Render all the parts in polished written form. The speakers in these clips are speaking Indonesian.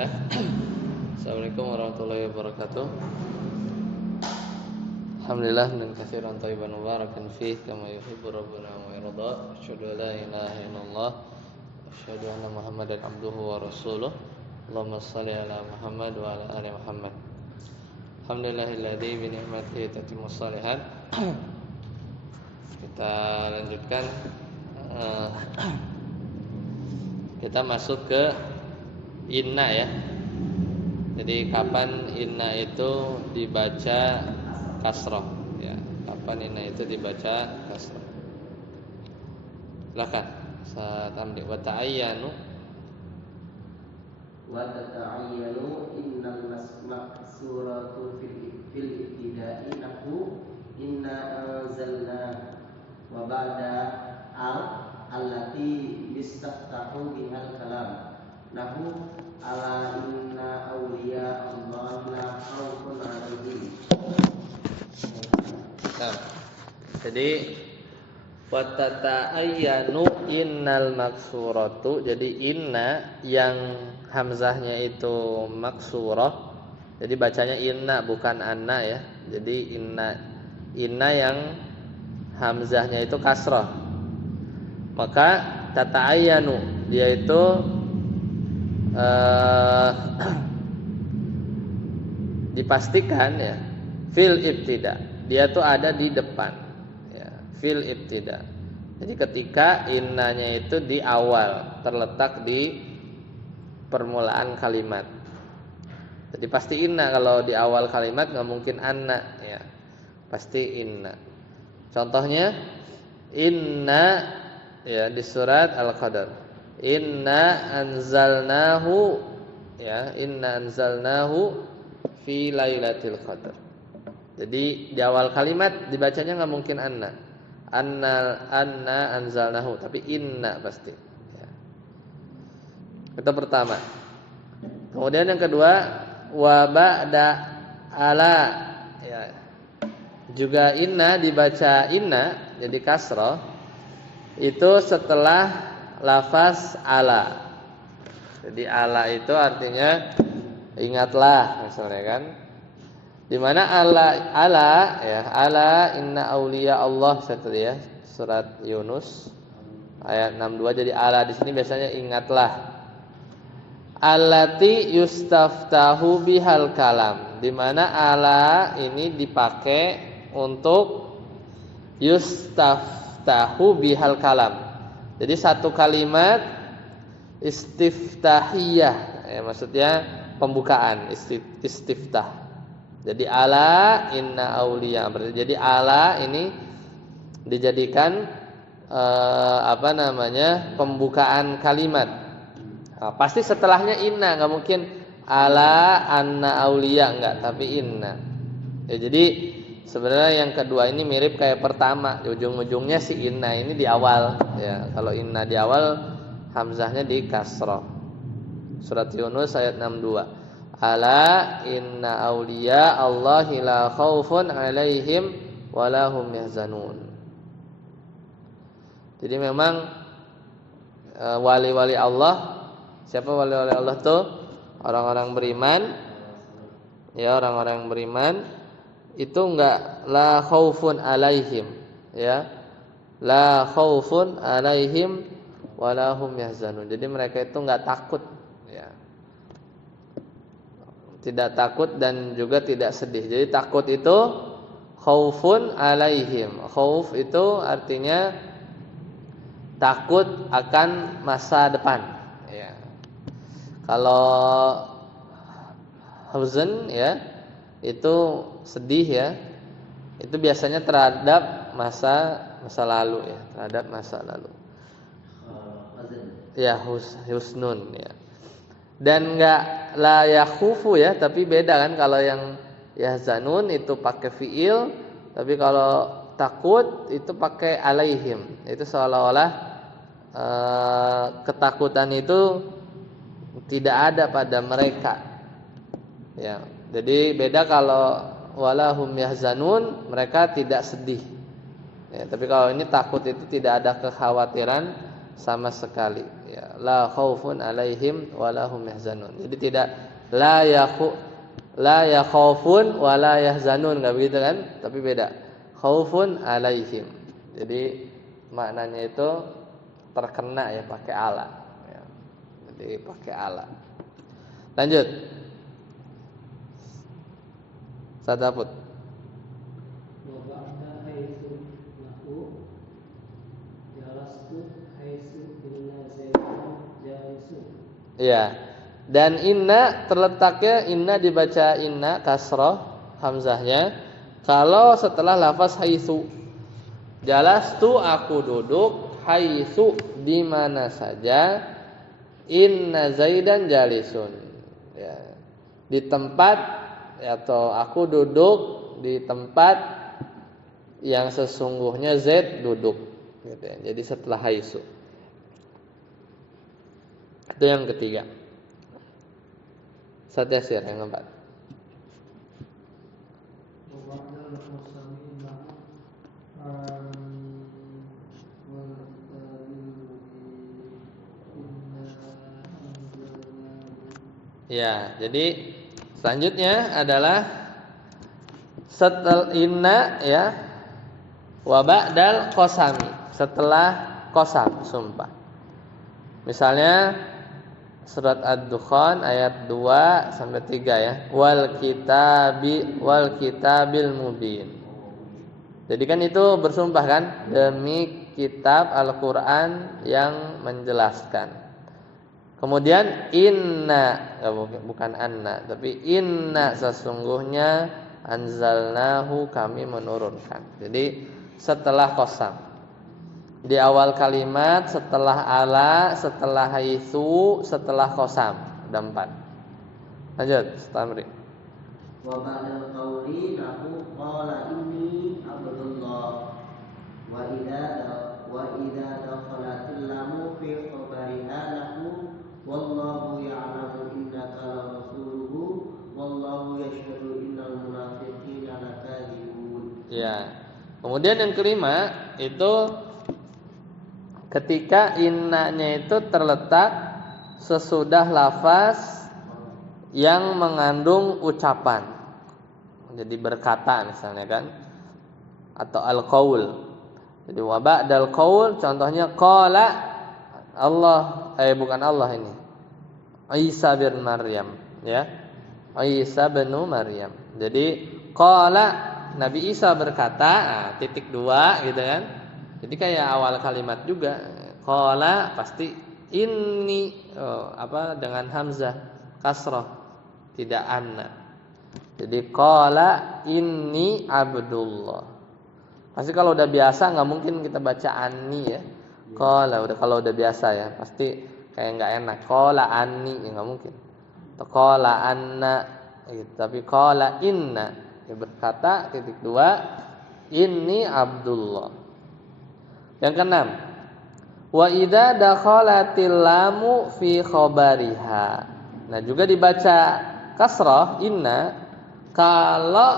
Bismillah. Assalamualaikum warahmatullahi wabarakatuh. Alhamdulillah dan katsiran thayyiban mubarakan fih kama yuhibbu rabbuna wa yarda. Asyhadu an la ilaha illallah wa asyhadu anna Muhammadan abduhu wa rasuluh. Allahumma shalli ala Muhammad wa ala ali Muhammad. Alhamdulillahilladzi bi ni'matihi tatimmu shalihat. Kita lanjutkan kita masuk ke inna ya. Jadi kapan inna itu dibaca kasrah ya. Kapan inna itu dibaca kasrah. Silakan. Saat amdi wa ta'ayyanu innal maksuratu fil ibtida'i nahu inna anzalna wa ba'da allati yustaftahu bihal kalam nahu ala inna awliya Allah la khaufun 'alaihim. Nah, jadi wa tata'ayyanu innal maksuratu. Jadi inna yang hamzahnya itu maksurah. Jadi bacanya inna bukan anna ya. Jadi inna yang hamzahnya itu kasrah. Maka tata'ayyanu dia itu dipastikan ya fil ibtida. Dia tuh ada di depan ya, fil ibtida. Jadi ketika innanya itu di awal, terletak di permulaan kalimat. Jadi pasti inna kalau di awal kalimat, nggak mungkin anna ya. Pasti inna. Contohnya inna ya di surat Al-Qadr. Inna anzalnahu ya, inna anzalnahu fi lailatul qadar. Jadi di awal kalimat dibacanya nggak mungkin anna anzalnahu, tapi inna pasti ya. Itu pertama. Kemudian yang kedua wa ba'da ala ya. Juga inna dibaca inna jadi kasrah itu setelah lafaz ala. Jadi ala itu artinya ingatlah misalnya kan. Di mana ala ya, ala inna auliya Allah satu ya, surat Yunus ayat 62. Jadi ala di sini biasanya ingatlah. Allati yustaftahu bihal kalam. Di mana ala ini dipakai untuk yustaftahu bihal kalam. Jadi satu kalimat istiftahiyah ya, maksudnya pembukaan istiftah. Jadi ala inna auliya. Jadi ala ini dijadikan pembukaan kalimat. Nah, pasti setelahnya inna, nggak mungkin ala anna auliya enggak, tapi inna. Ya, jadi sebenarnya yang kedua ini mirip kayak pertama, di ujung-ujungnya si inna ini di awal ya. Kalau inna di awal, hamzahnya di kasrah. Surat Yunus ayat 62. Ala inna awliya Allahi la khaufun 'alaihim wa la hum yahzanun. Jadi memang wali-wali Allah, siapa wali-wali Allah tuh? Orang-orang beriman. Ya, orang-orang beriman itu enggak la khaufun 'alaihim ya. La khaufun 'alaihim wa la hum yahzanun. Jadi mereka itu enggak takut ya. Tidak takut dan juga tidak sedih. Jadi takut itu khaufun 'alaihim. Khauf itu artinya takut akan masa depan ya. Kalau huzn ya itu sedih ya. Itu biasanya terhadap masa lalu ya, terhadap masa lalu. Ya husnun ya. Dan enggak la yakhufu ya, tapi beda kan kalau yang yahzanun itu pakai fiil, tapi kalau takut itu pakai alaihim. Itu seolah-olah ketakutan itu tidak ada pada mereka. Ya. Jadi beda kalau walahum yahzanun, mereka tidak sedih. Ya, tapi kalau ini takut itu tidak ada kekhawatiran sama sekali ya. Ya, la khaufun alaihim wala hum yahzanun. Jadi tidak la yakhafun wala yahzanun, enggak begitu kan? Tapi beda. Khaufun alaihim. Jadi maknanya itu terkena ya pakai ala. Ya. Jadi pakai ala. Lanjut. Sadaput. Wa ba'da haitsu lahu jalastu haitsu inna zaidan jalisun. Ya. Dan inna terletaknya inna dibaca inna kasroh hamzahnya kalau setelah lafaz haitsu. Jalastu aku duduk haitsu di mana saja inna zaidan jalisun. Ya. Di tempat atau aku duduk di tempat yang sesungguhnya Zaid duduk gitu ya. Jadi setelah haitsu. Itu yang ketiga. Satyasir yang keempat. Ya, jadi selanjutnya adalah setelah inna ya wa ba'dal qasami, setelah qasam sumpah. Misalnya surat Ad-Dukhan ayat 2 sampai 3 ya. Wal kitabil mubin. Jadi kan itu bersumpah kan demi kitab Al-Qur'an yang menjelaskan. Kemudian inna, bukan anna, tapi inna sesungguhnya anzalnahu kami menurunkan. Jadi setelah qasam. Di awal kalimat, setelah ala, setelah haitsu, setelah qasam. Ada 4. Lanjut, Tamri. Wa ba'dal qawli lahu qala inni abdullah wa idza dakhalatil lamu fi khabariha lahu wallahu ya'lamu innaka la rasuluhu wallahu yashhadu innal munafiqina lakadzibun. Ya. Kemudian yang kelima itu ketika innanya itu terletak sesudah lafaz yang mengandung ucapan. Jadi berkata misalnya kan atau al-qaul. Jadi wa ba'dal qaul contohnya qala Allah bukan Allah ini. Isa bin Maryam ya. Isa bin Maryam. Jadi qala Nabi Isa berkata, titik 2 gitu kan. Jadi kayak awal kalimat juga. Qala pasti ini dengan hamzah kasrah, tidak anna. Jadi qala inni abdullah. Pasti kalau udah biasa nggak mungkin kita baca anni ya. Qala kalau udah biasa ya, pasti kayak nggak enak. Qala anni ya nggak mungkin. Qala anna gitu. Tapi qala inna ya berkata titik 2 inni abdullah. Yang keenam, wa idza dakhalatil lamu fi khabariha. Nah, juga dibaca kasrah inna kalau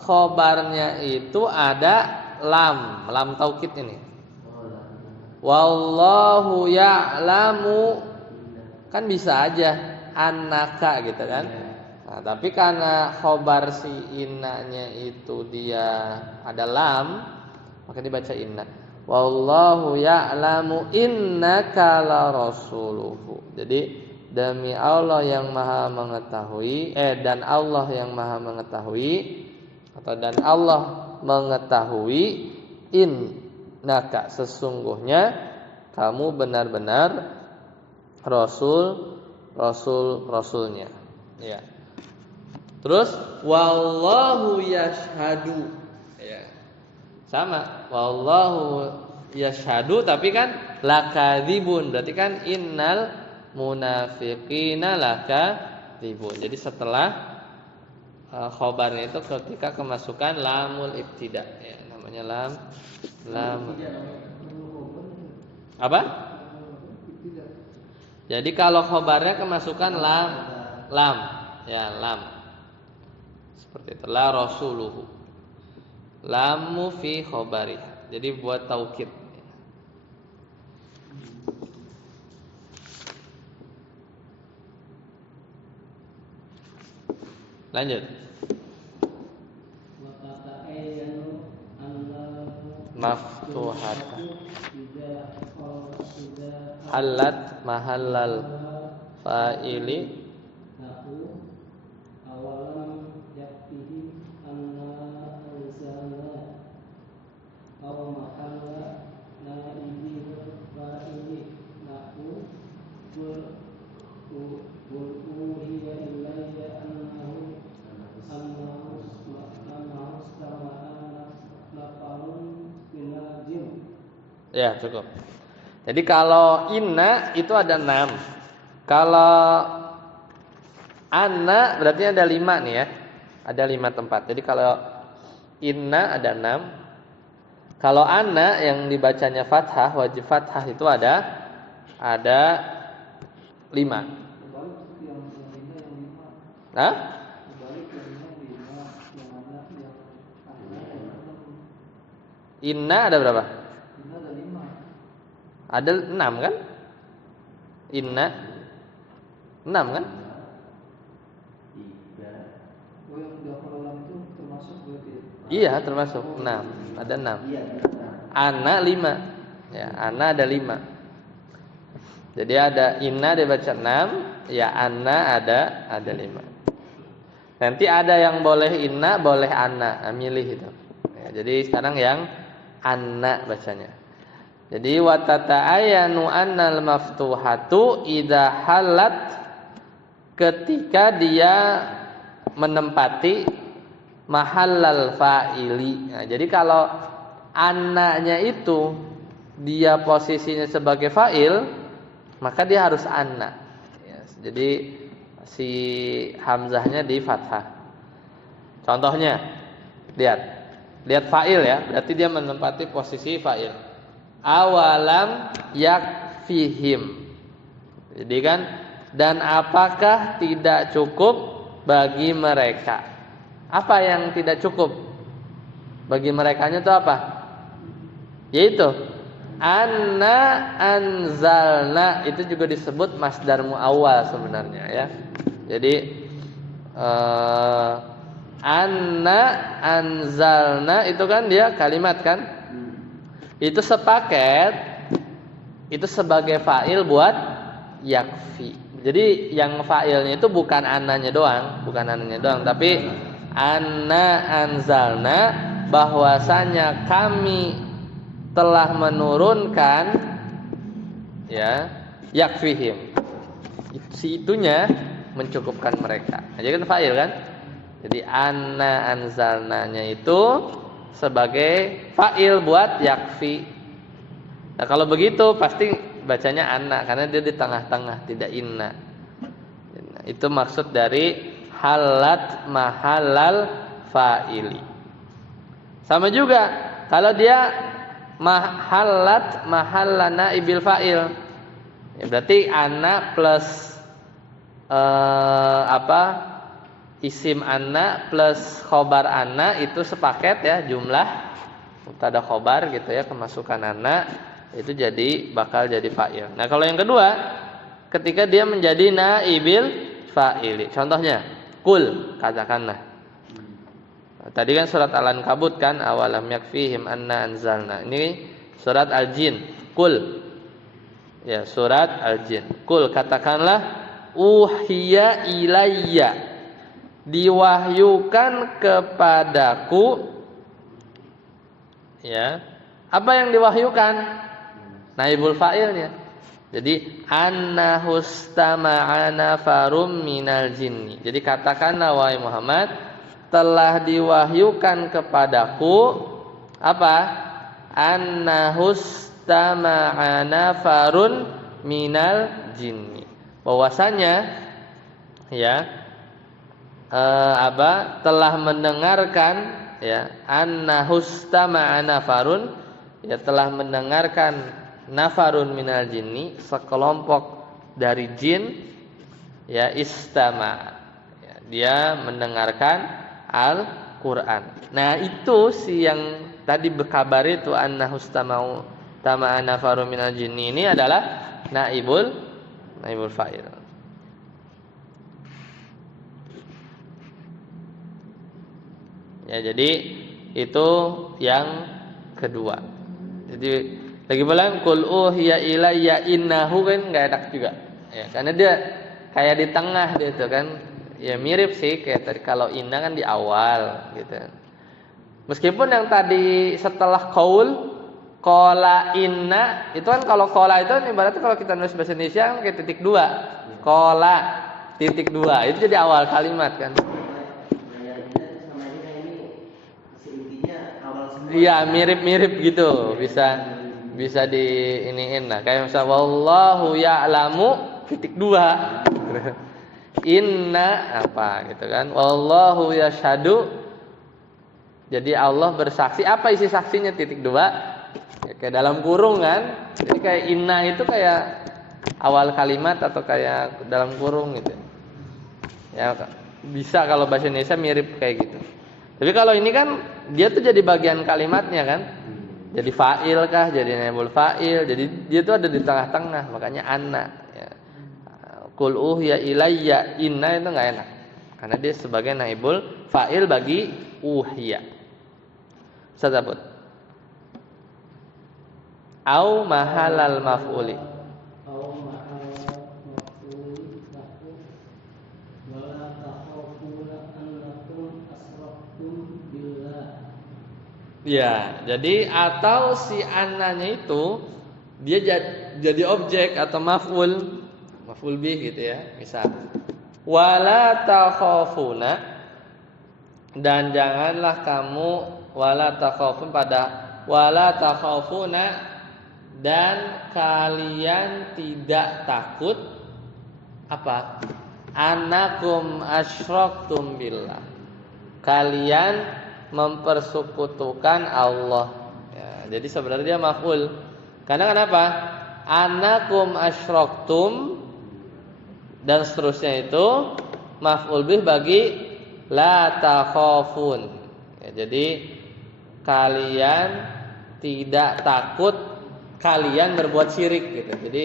khobarnya itu ada lam taukid ini. Wallahu ya'lamu kan bisa aja annaka gitu kan. Nah, tapi karena khobar si innanya itu dia ada lam, maka dibaca inna. Wallahu ya'lamu innaka la rasuluhu. Jadi demi Allah yang Maha mengetahui dan Allah yang Maha mengetahui atau dan Allah mengetahui innaka sesungguhnya kamu benar-benar rasulnya. Ya. Terus wallahu yashhadu. Ya. Sama, wallahu yashhadu tapi kan lakadzibun. Berarti kan innal munafiqina lakadzibun. Jadi setelah khobarnya itu ketika kemasukan lamul ibtida ya, namanya lam apa? Jadi kalau khobarnya kemasukan lam ya lam seperti itu la rasuluhu lamu fi khobari jadi buat taukid. Lanjut. wa tata'ayyanu anna Maftuhata idza halat mahallal fa'ili nahu awalam yakfihi anna anzalna aw mahalla naibil fa'ili nahu qul uhiya ilayya annahu istama'ana nafarun minal jin. ya cukup. Jadi kalau inna itu ada 6. Kalau anna berarti ada 5 nih ya. Ada 5 tempat. Jadi kalau inna ada 6. Kalau anna yang dibacanya fathah, wajib fathah itu ada 5. Hah? Inna ada berapa? Ada 6 kan? Inna 6 kan? Iya termasuk 6. Ada 6. Ana 5. Ya, ana ada 5. Jadi ada inna dibaca 6, ya ana ada 5. Nanti ada yang boleh inna, boleh ana, milih itu. Ya, jadi sekarang yang ana bacanya. Jadi wa tata'ayyanu annal maftuhatu idza halat, ketika dia menempati mahallal fa'ili. Nah, jadi kalau annanya itu dia posisinya sebagai fa'il, maka dia harus anna. Ya, jadi si hamzahnya di fathah. Contohnya, lihat fa'il ya, berarti dia menempati posisi fa'il. Awalam yakfihim. Jadi kan, dan apakah tidak cukup bagi mereka? Apa yang tidak cukup bagi merekanya itu apa? Yaitu anna anzalna, itu juga disebut masdar muawwal sebenarnya ya. Jadi anna anzalna itu kan dia kalimat kan? Itu sepaket, itu sebagai fa'il buat yakfi. Jadi yang fa'ilnya itu bukan ananya doang, tapi anna anzalna, bahwasanya kami telah menurunkan ya yakfihim. Si itunya mencukupkan mereka. Jadi kan fa'il kan? Jadi anna anzalnanya itu sebagai fa'il buat yakfi. Nah, kalau begitu pasti bacanya anna karena dia di tengah-tengah, tidak inna. Nah, itu maksud dari halat mahallal fa'ili. Sama juga kalau dia halat mahallana ibil fa'il. Ya, berarti anna plus isim anna plus khobar anna itu sepaket ya, jumlah mubtada khobar gitu ya, kemasukan anna itu bakal jadi fa'il. Nah, kalau yang kedua, ketika dia menjadi naibil fa'ili. Contohnya, kul, katakanlah. Tadi kan surat Al-Ankabut kan, awalam yakfihim anna anzalna. Ini surat Al-Jin, kul. Ya, surat Al-Jin. Kul, katakanlah uhiya ilayya, diwahyukan kepadaku. Ya, apa yang diwahyukan? Naibul fa'ilnya. Jadi annahustama'ana farum minal jinni. Jadi katakanlah wahai Muhammad, telah diwahyukan kepadaku apa? Annahustama'ana farun minal jinni. Bahwasanya ya telah mendengarkan ya annahustama'ana farun, ya telah mendengarkan nafarun minal jinni, sekelompok dari jin, ya istama, ya, dia mendengarkan Al-Qur'an. Nah, itu si yang tadi berkabar itu annahustama'ana farun minal jinni ini adalah naibul fa'il. Ya, jadi itu yang kedua. Jadi lagi pula qul uhiya ilayya innahu kan enggak enak juga. Ya, karena dia kayak di tengah dia itu kan. Ya mirip sih kayak tadi kalau inna kan di awal gitu. Meskipun yang tadi setelah qaul qala inna itu kan kalau qala itu ibaratnya kalau kita nulis bahasa Indonesia kan kayak titik dua. Qala titik dua itu jadi awal kalimat kan. Iya mirip-mirip gitu bisa di iniin lah kayak misalnya wallahu ya'lamu titik dua inna apa gitu kan wallahu yashhadu jadi Allah bersaksi apa isi saksinya titik dua ya, kayak dalam kurung kan jadi kayak inna itu kayak awal kalimat atau kayak dalam kurung gitu ya bisa kalau bahasa Indonesia mirip kayak gitu tapi kalau ini kan dia tuh jadi bagian kalimatnya kan jadi fa'il kah jadi naibul fa'il jadi dia tuh ada di tengah-tengah makanya anna ya. Qul uhiya ilayya inna itu enggak enak karena dia sebagai naibul fa'il bagi uhiya. Sebut au mahalal maf'uli. Au mahal maf'ul lahu wala takhafuna annakum asraftum billah. Ya, jadi atau si annanya itu dia jadi objek atau maf'ul bih gitu ya. Misal wala takhafuna dan janganlah kamu wala takhafun pada wala takhafuna dan kalian tidak takut apa? Anakum asyraktum billah. Kalian mempersekutukan Allah. Ya, jadi sebenarnya dia maf'ul. Karena kenapa? Anakum asyraktum dan seterusnya itu maf'ul bih bagi la takhafun. Ya, jadi kalian tidak takut kalian berbuat syirik gitu. Jadi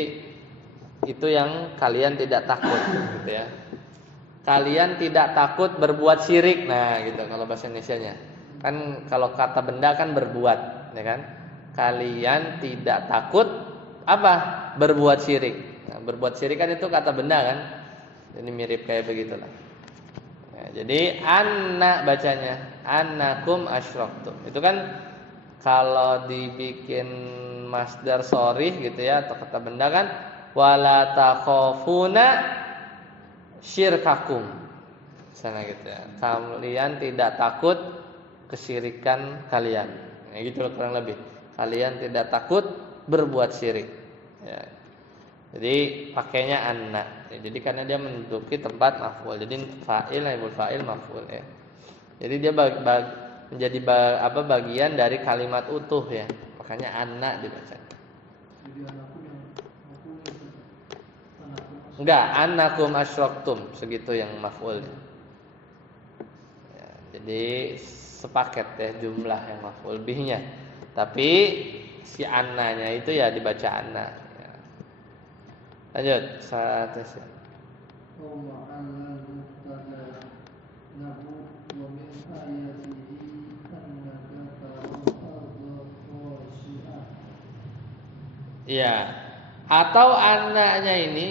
itu yang kalian tidak takut gitu ya. Kalian tidak takut berbuat syirik. Nah, gitu kalau bahasa Indonesianya. Kan kalau kata benda kan berbuat, ya kan? Kalian tidak takut apa? Berbuat syirik. Nah, berbuat syirik kan itu kata benda kan? Ini mirip kayak begitulah. Ya, jadi anna bacanya, annakum asyraktum. Itu kan kalau dibikin masdar sharih gitu ya atau kata benda kan wala takhafuna syirkakum. Sana gitu ya. Kalian tidak takut kesyirikan kalian. Ya gitu loh kurang lebih. Kalian tidak takut berbuat syirik. Ya. Jadi pakainya anna. Ya, jadi karena dia menduduki tempat maf'ul. Jadi fa'il, naibul fa'il, maf'ul ya. Jadi dia menjadi bagian dari kalimat utuh ya. Makanya anna dibaca. Enggak, annakum asyraktum segitu yang maf'ul. Ya, jadi sepaket ya jumlah yang maf'ul bihnya. Tapi si annanya itu ya dibaca anna. Ya. Lanjut, satu sih. Iya. Atau anaknya ini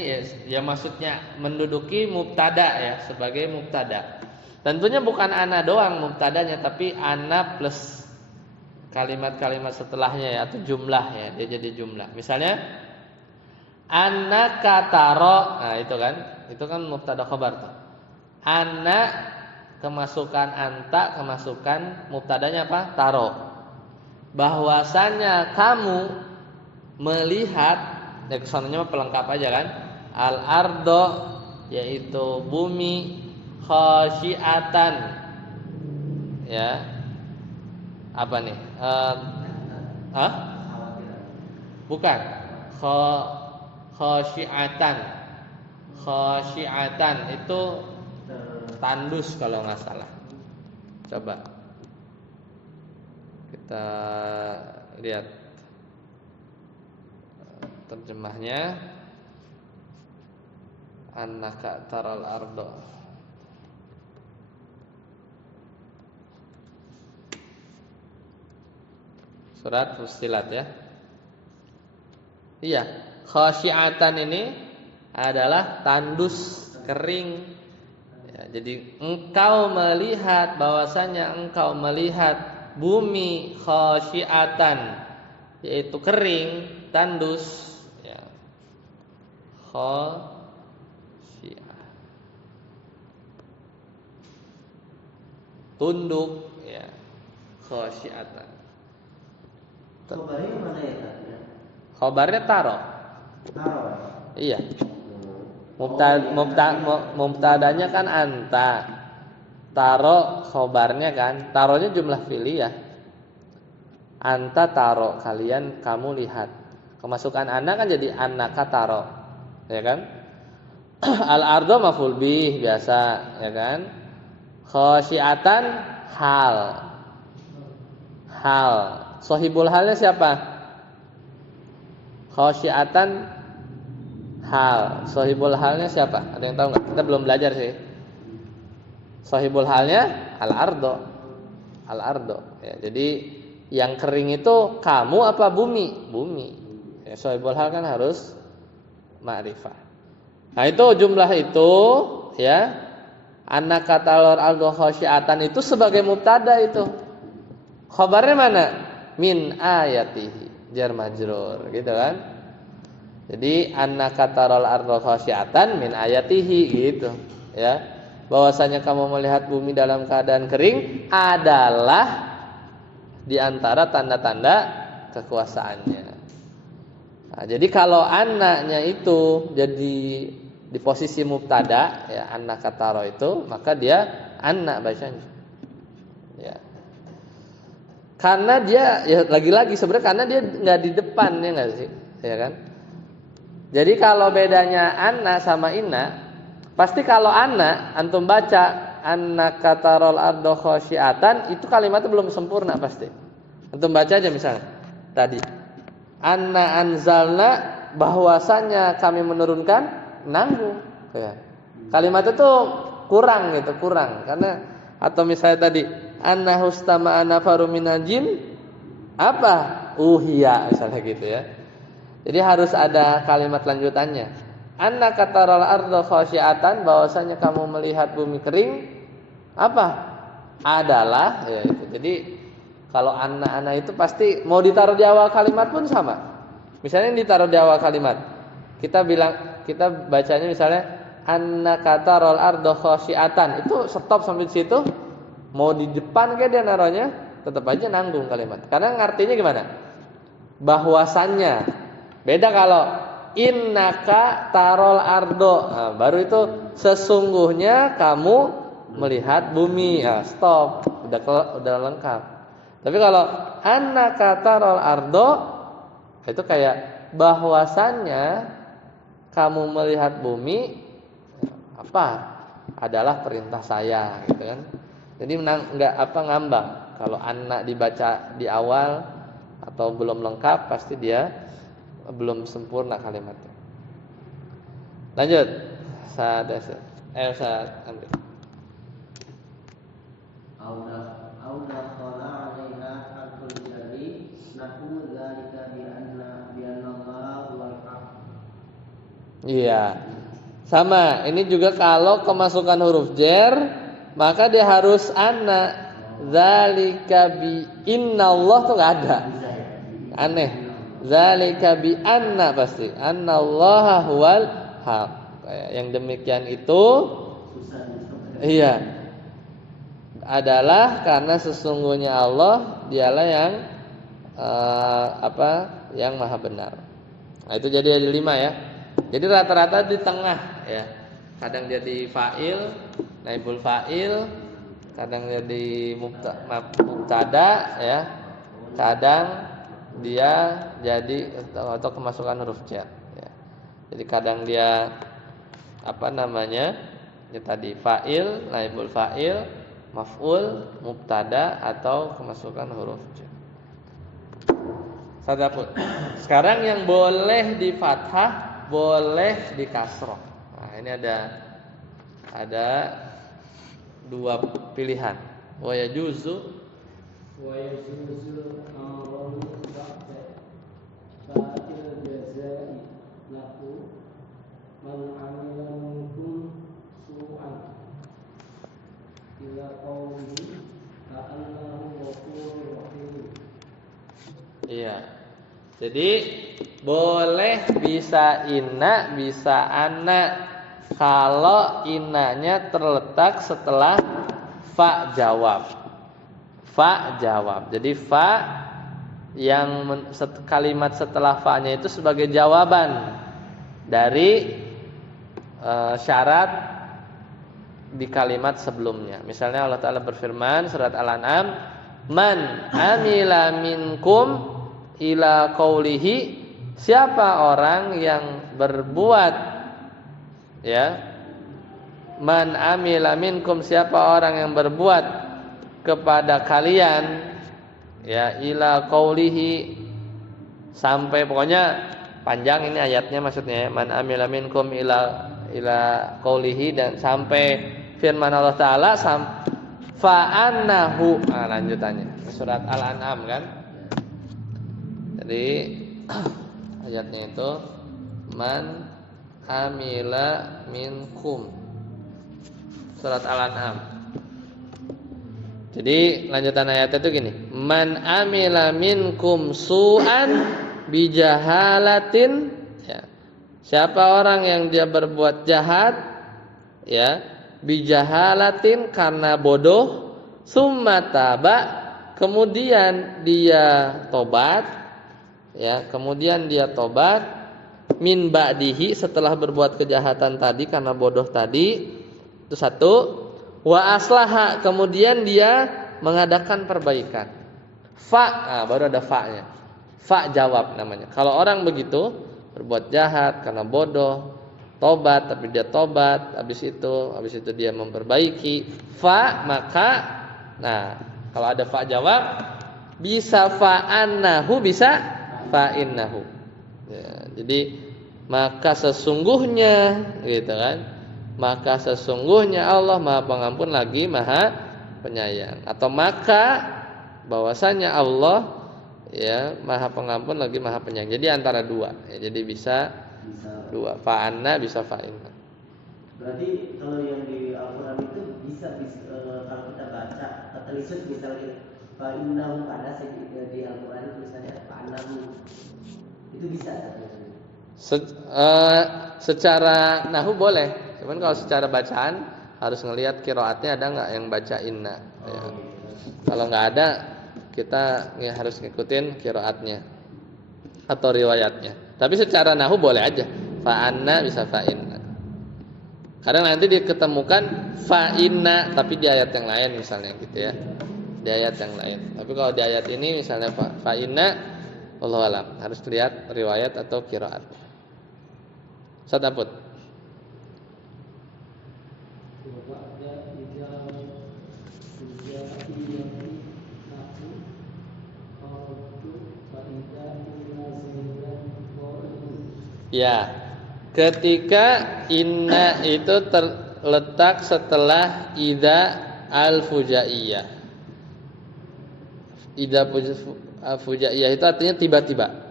ya maksudnya menduduki mubtada ya sebagai mubtada. Tentunya bukan ana doang mubtadanya tapi ana plus kalimat-kalimat setelahnya ya atau jumlah ya dia jadi jumlah. Misalnya annaka taro. Nah, itu kan mubtada khabar tuh. Anna kemasukan anta kemasukan mubtadanya apa? Taro. Bahwasanya kamu melihat ya kesannya pelengkap aja kan al-ardo yaitu bumi khasyiatan ya apa nih bukan khasyiatan itu tandus kalau nggak salah coba kita lihat terjemahnya annaka taral ardo Surat Fussilat ya. Iya, khasyiatan ini adalah tandus, kering. Ya, jadi engkau melihat bahwasanya engkau melihat bumi khasyiatan, yaitu kering, tandus ya. Khasyiah, tunduk ya, khasyiatan. Khabarnya mana ya Kak? Khabarnya taro. Taro. Iya. Mubtadanya kan anta. Taro khabarnya kan. Taronya jumlah fi'liyah. Anta taro, kalian kamu lihat. Kemasukan ana kan jadi annaka taro. Ya kan? Al-ardo maf'ul bih biasa, ya kan? Khasyiatan hal. Hal. Sohibul halnya siapa? Khasyiatan hal. Sohibul halnya siapa? Ada yang tahu nggak? Kita belum belajar sih. Sohibul halnya al-ardo. Al-ardo. Ya, jadi yang kering itu kamu apa bumi? Bumi. Ya, sohibul hal kan harus ma'rifah. Nah itu jumlah itu ya. Annaka talor ardo khasyiatan itu sebagai mubtada itu. Khabarnya mana? Min ayatihi, jar majrur, gitu kan? Jadi annaka taral ardo khasyiatan min ayatihi, gitu ya. Bahwasanya kamu melihat bumi dalam keadaan kering adalah di antara tanda-tanda kekuasaannya. Nah, jadi kalau anaknya itu jadi di posisi mubtada ya, annaka taro itu, maka dia anak bacanya. Ya. Karena dia ya lagi-lagi sebenarnya karena dia nggak di depan ya nggak sih, ya kan? Jadi kalau bedanya anna sama inna, pasti kalau anna antum baca annaka tarol ardo khasyiatan itu kalimatnya belum sempurna pasti. Antum baca aja misalnya tadi anna anzalna, bahwasanya kami menurunkan, nanggung. Ya. Kalimat itu kurang gitu, kurang karena atau misalnya tadi anna hustama anafaru minal jin apa? Uhiya misalnya gitu ya. Jadi harus ada kalimat lanjutannya. Anna kataral ardo khasyiatan, bahwasanya kamu melihat bumi kering apa? Adalah ya itu. Jadi kalau anna itu pasti mau ditaruh di awal kalimat pun sama. Misalnya ditaruh di awal kalimat. Kita bacanya misalnya anna kataral ardo khasyiatan. Itu stop sampai di situ. Mau di depan kayak dia naruhnya, tetap aja nanggung kalimat. Karena ngartinya gimana? Bahwasannya. Beda kalau innaka tarol ardo. Nah, baru itu sesungguhnya kamu melihat bumi. Nah, stop. Udah lengkap. Tapi kalau annaka tarol ardo, itu kayak bahwasannya kamu melihat bumi apa? Adalah perintah saya, gitu kan? Jadi ngambang. Kalau anak dibaca di awal atau belum lengkap, pasti dia belum sempurna kalimatnya. Lanjut. Saat ambil. Auda qala 'alaiha harful jarri naqulu dzalika bi anna Allah wal haq. Iya. Sama, ini juga kalau kemasukan huruf jar maka dia harus anna. Zalika bi innallah tuh enggak ada. Aneh. Zalika bi anna pasti. Annallaha huwal haq. Yang demikian itu iya. Adalah karena sesungguhnya Allah dialah yang yang maha benar. Nah, itu jadi ada 5 ya. Jadi rata-rata di tengah ya. Kadang jadi fa'il, naibul fa'il, kadang jadi mubtada ya. Kadang dia jadi atau kemasukan huruf jar ya. Jadi kadang dia ya tadi fa'il, naibul fa'il, maf'ul, mubtada atau kemasukan huruf jar. Sadapun. Sekarang yang boleh di fathah, boleh di kasroh. Nah, ini ada 2 pilihan. Wa yajuzu wa yajuzu amrun ba'dil jazai lahu man amila minkum su'an ila qawlihi ka'annahu ghafurur rahim. Iya. Jadi boleh bisa inna, bisa anna kalau innanya terletak setelah fa jawab. Fa jawab. Jadi fa yang kalimat setelah fa-nya itu sebagai jawaban dari syarat di kalimat sebelumnya. Misalnya Allah Ta'ala berfirman surat Al-An'am, man amila minkum ila qaulihi, siapa orang yang berbuat, ya, man amila minkum, siapa orang yang berbuat kepada kalian, ya, ila qaulihi, sampai pokoknya panjang ini ayatnya maksudnya, man amila minkum ila qaulihi, dan sampai firman Allah Ta'ala fa annahu, lanjutannya surat Al-An'am kan. Jadi ayatnya itu man amila minkum, surat Al-An'am. Jadi lanjutan ayatnya itu gini, man amila minkum su'an bijahalatin, ya, siapa orang yang dia berbuat jahat, ya, bijahalatin karena bodoh, summa taba, kemudian dia tobat, ya, kemudian dia tobat, min ba'dihi, setelah berbuat kejahatan tadi karena bodoh tadi, itu satu, wa aslaha, kemudian dia mengadakan perbaikan. Fa, baru ada fa-nya. Fa jawab namanya. Kalau orang begitu berbuat jahat karena bodoh, tobat, tapi dia tobat, habis itu dia memperbaiki, fa, maka, nah, kalau ada fa jawab, bisa fa annahu, bisa fa innahu, ya, jadi maka sesungguhnya, gitu kan, maka sesungguhnya Allah Maha Pengampun lagi Maha Penyayang, atau maka bahwasanya Allah, ya, Maha Pengampun lagi Maha Penyayang. Jadi antara dua, ya, jadi bisa dua, fa anna bisa fa inna. Berarti kalau yang di Al-Quran itu bisa kalau kita baca tertulis misalnya fa innahu, pada di Al-Quran tulisannya fa annahu, itu bisa secara nahu boleh, cuman kalau secara bacaan harus ngelihat qiraatnya ada nggak yang baca inna, ya. Kalau nggak ada, kita ya harus ngikutin qiraatnya atau riwayatnya. Tapi secara nahu boleh aja, fa anna bisa fa inna. Kadang nanti diketemukan fa inna tapi di ayat yang lain misalnya, gitu ya, di ayat yang lain. Tapi kalau di ayat ini misalnya fa inna, wallahu alam, harus lihat riwayat atau qiraat. Ustaz Aput. Ya, ketika inna itu terletak setelah idza al-fujaiyah. Idza al-fujaiyah itu artinya tiba-tiba.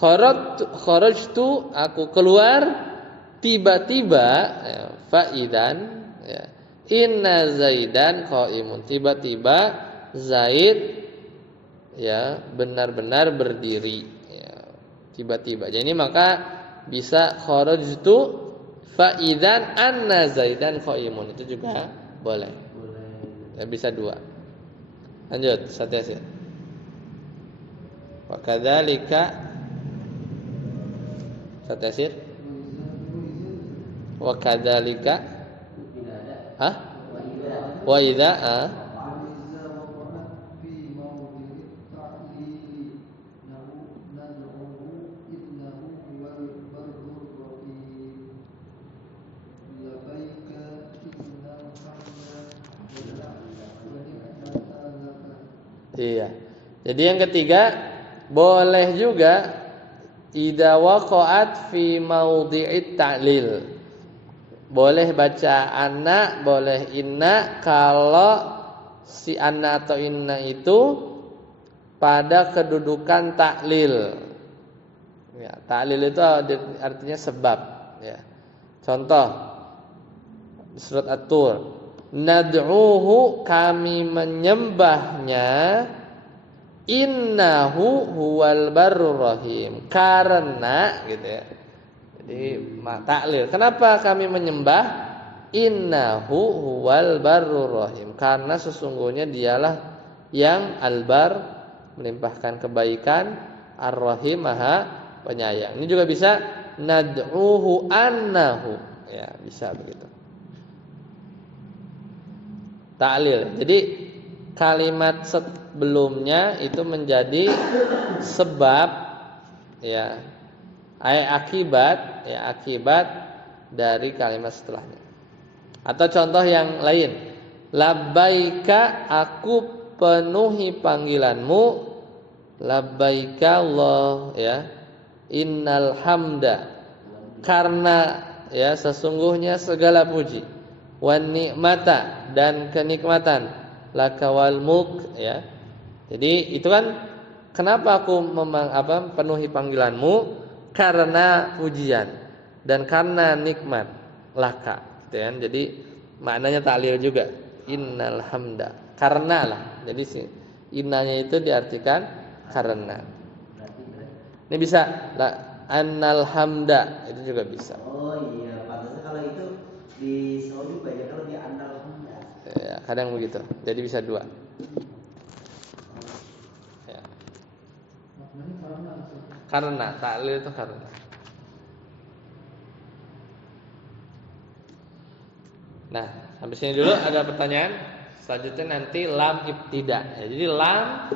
Kharajtu, aku keluar, tiba-tiba, ya, faidan, ya, inna zaidan qaimun, tiba-tiba Zaid, ya, benar-benar berdiri, ya, tiba-tiba. Jadi maka bisa kharajtu faidan anna zaidan qaimun, itu juga boleh. Ya, bisa dua. Lanjut, Satyasi. Wa kadzalika, Satyasir. Wa kadzalika, hah? Wa idza, iya. Jadi yang ketiga, boleh juga idza waqa'at fi maudhi'it ta'lil. Boleh baca anna, boleh inna kalau si anna atau inna itu pada kedudukan taklil. Ya, taklil itu artinya sebab. Ya. Contoh surat At-Tur, nad'uhu kami menyembahnya, innahu huwal barrur rahim, karena gitu ya. Jadi taklil. Kenapa kami menyembah? Innahu huwal barrur rahim, karena sesungguhnya dialah yang albar, melimpahkan kebaikan, ar-rahim, maha penyayang. Ini juga bisa nad'uhu annahu, ya bisa begitu. Ta'lil. Jadi kalimat sebelumnya itu menjadi sebab, ya, akibat, ya akibat dari kalimat setelahnya. Atau contoh yang lain, labbaika aku penuhi panggilanmu, labbaika Allah, ya, innal hamda, karena ya sesungguhnya segala puji, wan nikmata, dan kenikmatan, lakawal mulk, ya. Jadi itu kan kenapa aku penuhi panggilanmu, karena pujian dan karena nikmat, laka, gitu kan. Jadi maknanya ta'lil juga, innal hamda, karena lah. Jadi si innanya itu diartikan karena. Ini bisa la annal hamda, itu juga bisa. Oh iya, pantasnya kalau itu di Saudi banyak kalau di annal hamda. Ya, kadang begitu. Jadi bisa dua. Ya. Karena ta'lil itu karena. Nah, sampai sini dulu. Ada pertanyaan? Selanjutnya nanti lam ibtida. Ya, jadi lam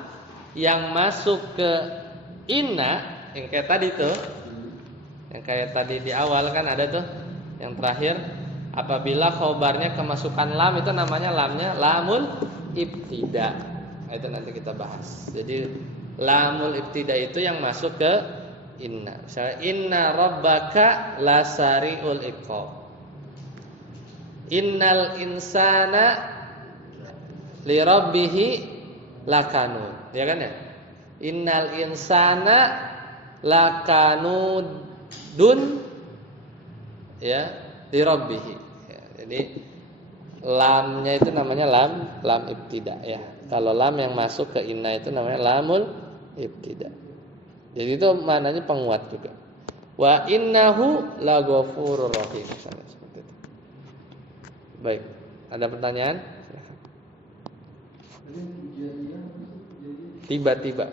yang masuk ke inna, yang kayak tadi tuh, yang kayak tadi di awal kan ada tuh, yang terakhir, apabila khobarnya kemasukan lam itu namanya lamnya lamul ibtida. Itu nanti kita bahas. Jadi lamul ibtida itu yang masuk ke inna. Misalnya inna rabbaka lasariul iqab, innal insana li rabbihi lakanud, ya kan ya? Innal insana lakanudun, ya, li rabbihi. Ya, jadi lamnya itu namanya lam ibtida, ya. Kalau lam yang masuk ke inna itu namanya lamul ibtida. Jadi itu maknanya penguat juga. Wa innahu laghafurur rahim, misalnya seperti itu. Baik, ada pertanyaan? Tiba-tiba.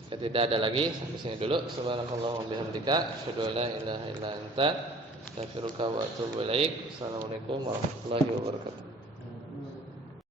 Jika tidak ada lagi, sampai sini dulu. Subhanallah wa bihamdika, asyhadu an la ilaha illa anta, astaghfiruka wa atubu ilaik. Assalamualaikum warahmatullahi wabarakatuh.